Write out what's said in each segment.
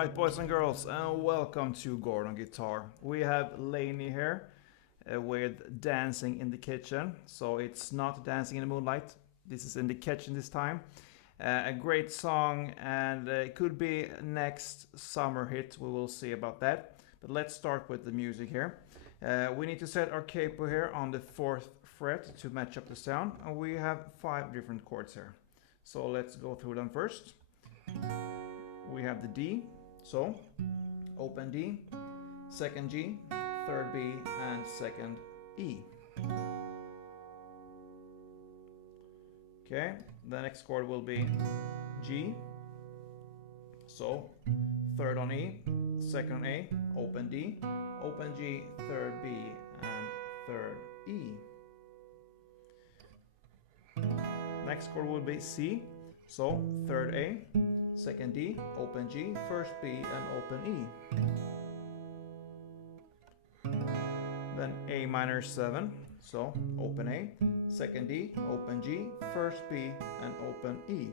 Alright, boys and girls, and welcome to Gordon Guitar. We have LANY here with Dancing in the Kitchen. So it's not Dancing in the Moonlight, this is in the kitchen this time. A great song, and it could be next summer hit, we will see about that. But let's start with the music here. We need to set our capo here on the 4th fret to match up the sound, and we have 5 different chords here. So let's go through them first. We have the D, so open D, second G, third B, and second E. Okay, the next chord will be G, so third on E, second on A, open D, open G, third B, and third E. Next chord will be C, so third A, second D, open G, first B, and open E. Then A minor 7, so open A, second D, open G, first B, and open E.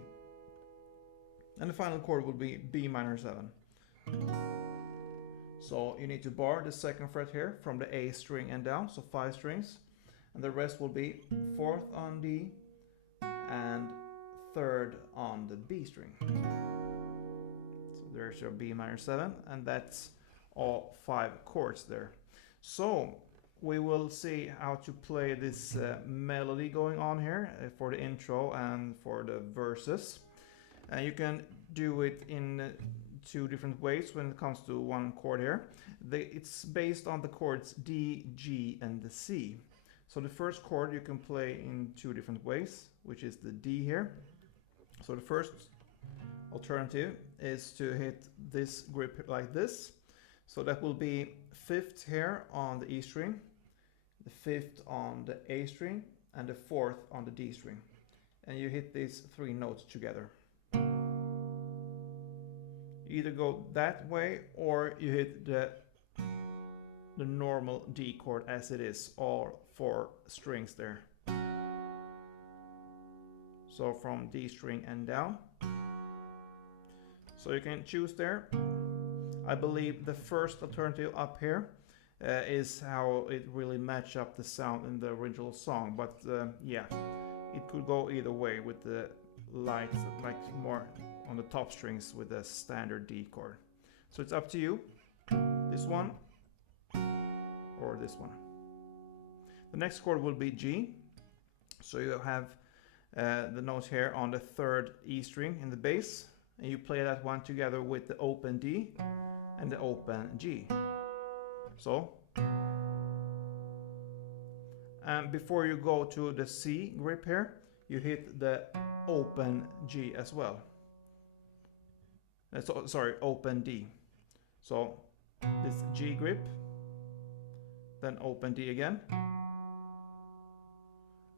And the final chord will be B minor 7. So you need to bar the 2nd fret here from the A string and down, so 5 strings. And the rest will be 4th on D and 3rd on the B string. So there's your B minor 7, and that's all 5 chords there. So we will see how to play this melody going on here for the intro and for the verses. And you can do it in 2 different ways when it comes to one chord here. It's based on the chords D, G, and the C. So the first chord you can play in 2 different ways, which is the D here. So the first alternative is to hit this grip like this. So that will be 5th here on the E string, the 5th on the A string, and the 4th on the D string. And you hit these 3 notes together. You either go that way or you hit the normal D chord as it is, all 4 strings there. So from D string and down. So you can choose there. I believe the first alternative up here is how it really match up the sound in the original song. But yeah, it could go either way with the light, like more on the top strings with the standard D chord. So it's up to you. This one or this one. The next chord will be G. So you have the note here on the 3rd E string in the bass, and you play that one together with the open D and the open G. So, and before you go to the C grip here, you hit the open G as well. Sorry, open D. So this G grip, then open D again.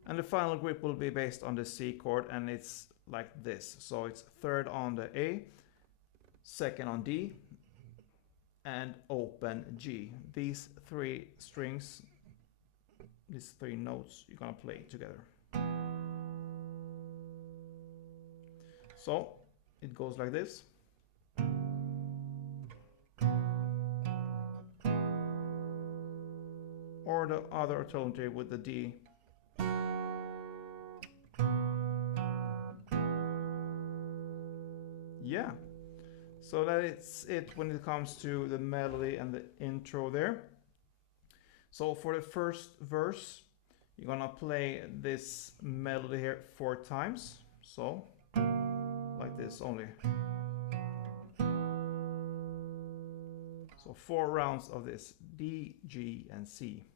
And the final grip will be based on the C chord, and it's like this. So it's 3rd on the A, 2nd on D, and open G. These 3 strings, these 3 notes you're gonna play together. So it goes like this. Or the other alternative with the D. Yeah, so that is it when it comes to the melody and the intro there. So for the first verse, you're gonna play this melody here 4 times. So like this only. So 4 rounds of this D, G, and C.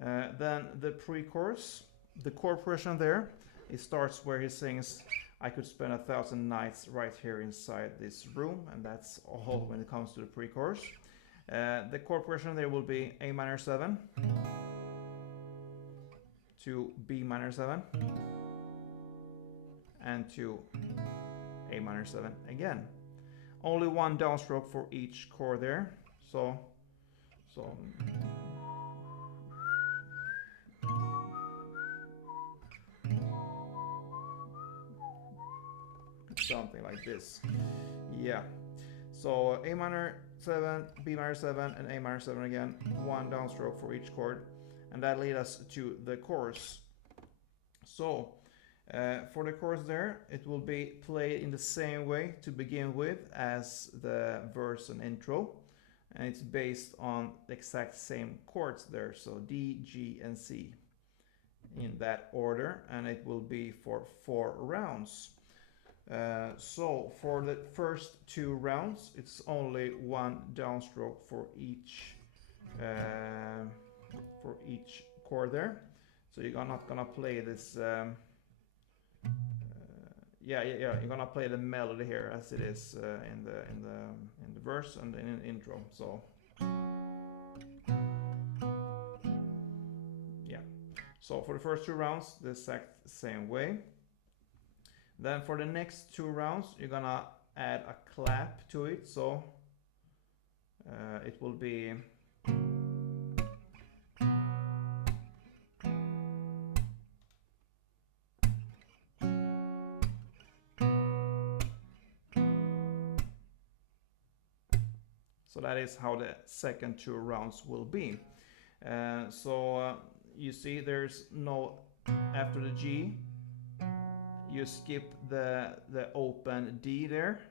Then the pre-chorus, the chord progression there, it starts where he sings, "I could spend 1,000 nights right here inside this room," and that's all when it comes to the pre-chorus. The chord progression there will be A minor 7 to B minor 7 and to A minor 7 again. Only 1 downstroke for each chord there. So something like this. Yeah. So A minor 7, B minor 7, and A minor 7 again, one downstroke for each chord, and that leads us to the chorus. So for the chorus there, it will be played in the same way to begin with as the verse and intro, and it's based on the exact same chords there, so D, G, and C in that order, and it will be for 4 rounds. So for the first 2 rounds, it's only one downstroke for each chord there. So you're not gonna play this. You're gonna play the melody here as it is in the verse and in the intro. So yeah. So for the first 2 rounds, the exact same way. Then for the next 2 rounds, you're gonna add a clap to it. So it will be so that is how the second 2 rounds will be. You see there's no, after the G, you skip the open D there.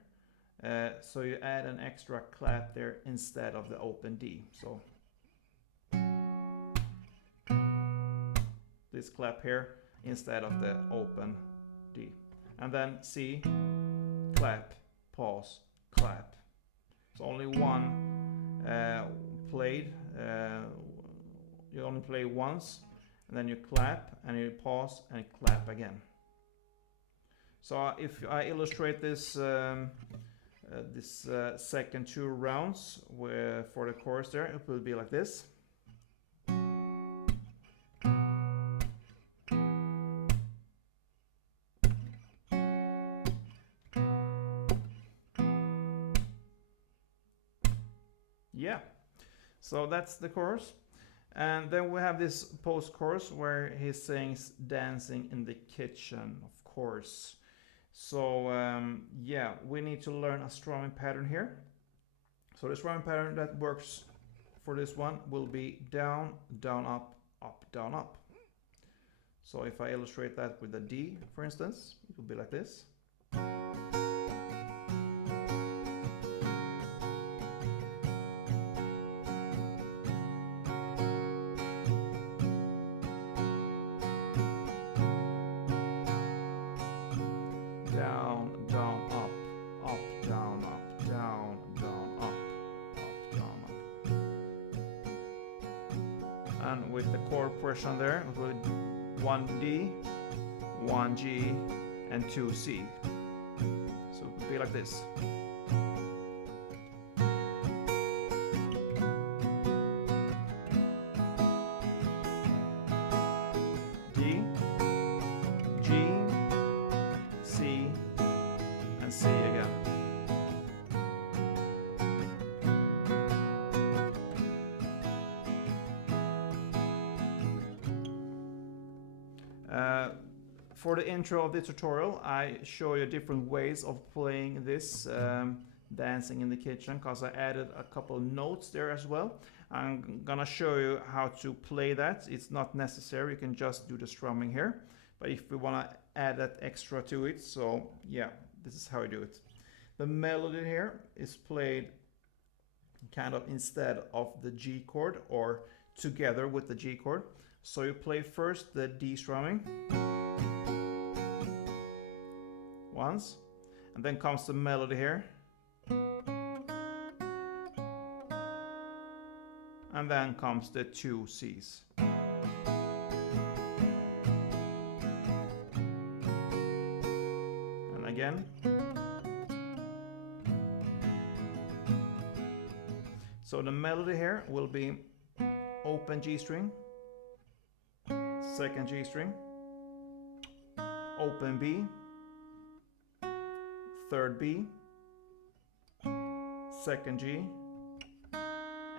So you add an extra clap there instead of the open D. So this clap here instead of the open D. And then C, clap, pause, clap. So only one played. You only play once, and then you clap, and you pause, and clap again. So if I illustrate this second 2 rounds for the chorus there, it will be like this. Yeah, so that's the chorus. And then we have this post-chorus where he sings dancing in the kitchen, of course. So yeah, we need to learn a strumming pattern here. So the strumming pattern that works for this one will be down, down, up, up, down, up. So if I illustrate that with a D, for instance, it will be like this. Down, down, up, up, down, up, down, down, up, up, down, up. And with the chord progression there, with 1 D, 1 G, and 2 C. So it would be like this. D, G, C, and C again. For the intro of the tutorial, I show you different ways of playing this dancing in the kitchen, because I added a couple of notes there as well. I'm gonna show you how to play that. It's not necessary, you can just do the strumming here. But if we wanna add that extra to it, so yeah, this is how you do it. The melody here is played kind of instead of the G chord or together with the G chord. So you play first the D strumming once, and then comes the melody here, and then comes the 2 C's. And again. So the melody here will be open G string, second G string, open B, third B, second G,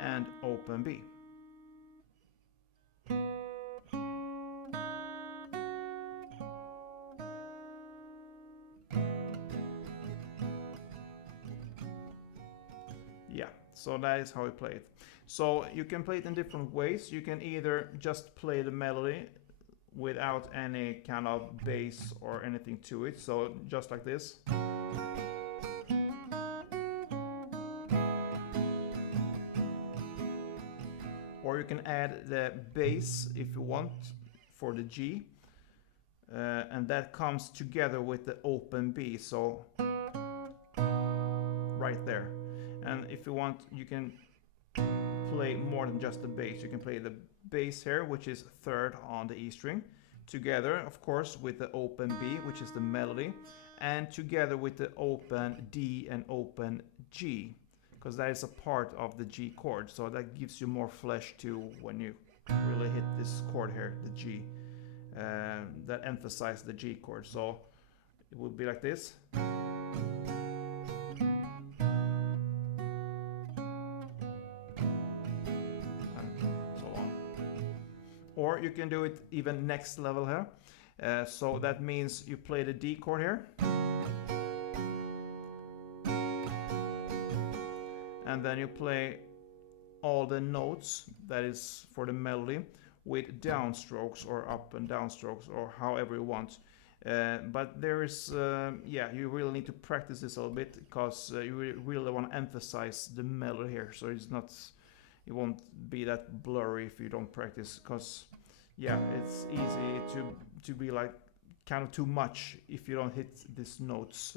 and open B. So that is how we play it. So you can play it in different ways. You can either just play the melody without any kind of bass or anything to it, so just like this. Or you can add the bass if you want for the G, and that comes together with the open B, so right there. And if you want, you can play more than just the bass. You can play the bass here, which is third on the E string, together of course with the open B, which is the melody, and together with the open D and open G, because that is a part of the G chord, so that gives you more flesh to when you really hit this chord here, the G, that emphasizes the G chord. So it would be like this. Or you can do it even next level here. So that means you play the D chord here. And then you play all the notes, that is for the melody, with downstrokes or up and down strokes, or however you want. But there is, yeah, you really need to practice this a little bit, because you really want to emphasize the melody here. So it's not, it won't be that blurry if you don't practice, because yeah, it's easy to be like kind of too much if you don't hit these notes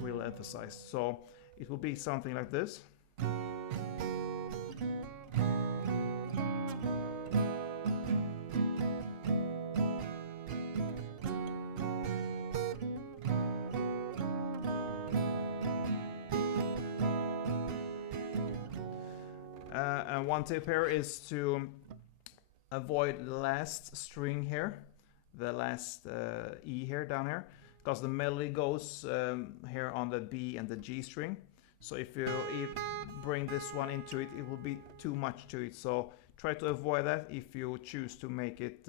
real emphasized. So it will be something like this. And one tip here is to avoid the last string here, the last E here down here, because the melody goes here on the B and the G string. So if you bring this one into it, it will be too much to it. So try to avoid that if you choose to make it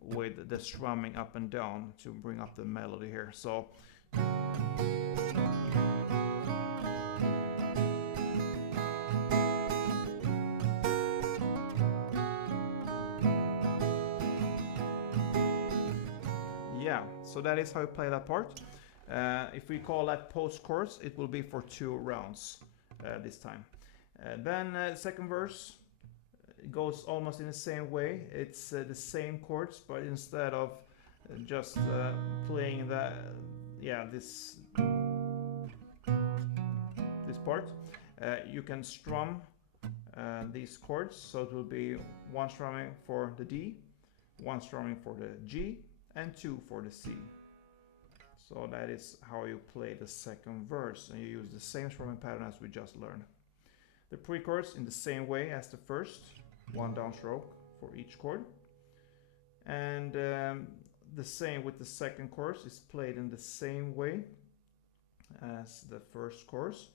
with the strumming up and down to bring up the melody here. So yeah, so that is how you play that part. If we call that PostChorus, it will be for 2 rounds this time. Then second verse goes almost in the same way. It's the same chords, but instead of just playing the this part, you can strum these chords. So it will be 1 strumming for the D, 1 strumming for the G, and 2 for the C. So that is how you play the second verse, and you use the same strumming pattern as we just learned. The pre-chorus in the same way as the first, 1 downstroke for each chord. And the same with the second chorus, is played in the same way as the first chorus.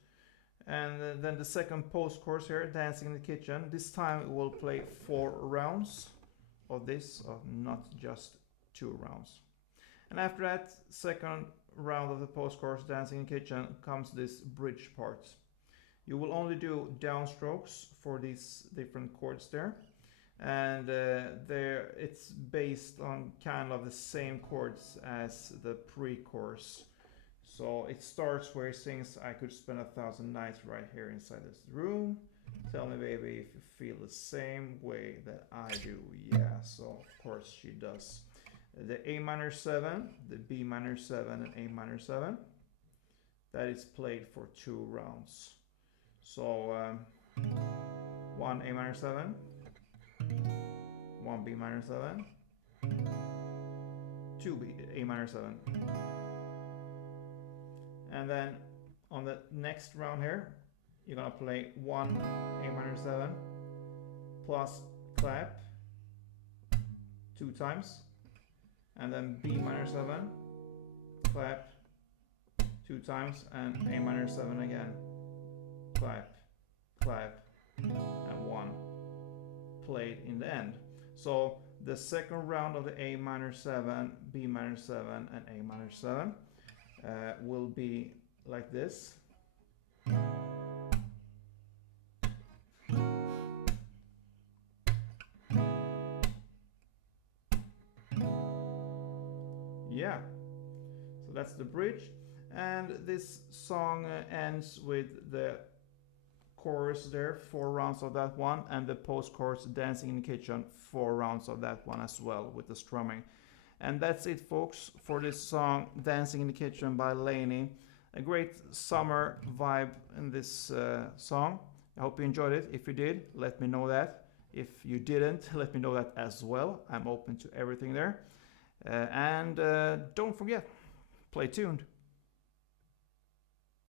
And then the second post-chorus here, Dancing in the Kitchen, this time we will play 4 rounds of this, not just 2 rounds. And after that second round of the post-chorus, Dancing in the Kitchen, comes this bridge part. You will only do downstrokes for these different chords there, and there it's based on kind of the same chords as the pre-chorus. So it starts where he sings, "I could spend 1,000 nights right here inside this room. Tell me, baby, if you feel the same way that I do." Yeah, so of course she does. The A minor 7, the B minor 7, and A minor 7. That is played for 2 rounds. So 1 A minor 7, 1 B minor 7, 2 A minor 7. And then on the next round here, you're gonna play 1 A minor 7 plus clap 2 times, and then B minor 7, clap 2 times, and A minor 7 again, clap, clap, and 1 played in the end. So the second round of the A minor 7, B minor 7, and A minor 7 will be like this. Yeah, so that's the bridge, and this song ends with the chorus there, 4 rounds of that one, and the post-chorus Dancing in the Kitchen, 4 rounds of that one as well with the strumming. And that's it, folks, for this song Dancing in the Kitchen by LANY. A great summer vibe in this song. I hope you enjoyed it. If you did, let me know that. If you didn't, let me know that as well. I'm open to everything there. And don't forget, play tuned.